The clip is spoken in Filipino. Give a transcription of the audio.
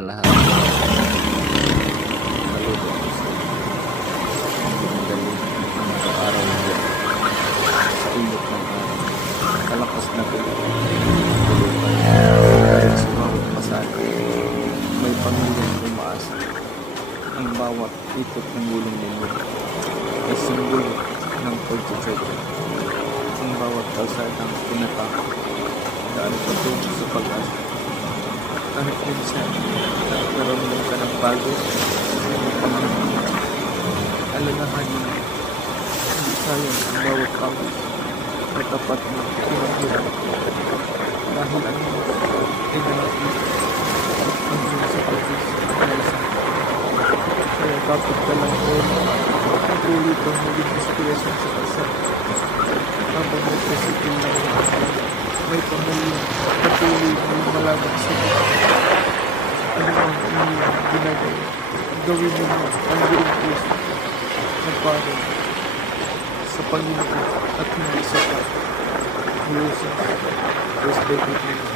sa lahat. Saludo po sa pinagaling ng araw ng Diyos. Sa init ng araw. Kalakas na tulog. Kahit sa bawat pasada, may pamilyang umaasa. Ang bawat ikot ng gulong ninyo ay simbolo ng pagtsatsyatsa. Ang bawat kalsadang pinataka dahil patungo sa pag-asa. Kahit minsan, nakaramdam ka ng pagod, alalahan mo na hindi sayang ang bawat pagod na tapat mo pinahirap dahil ang ay nangapit ang iyong sapatis na isa. Kaya kapit ka lang ko, patuloy kang maging inspirasyon sa kalsada. Habang may presikil na may pamilya, patuloy may malabang sa buhay. Ano ang iyong ginagawa? Gawin mo ang buong puso na parang sa Panginoon at hindi sa tao. Verse 23.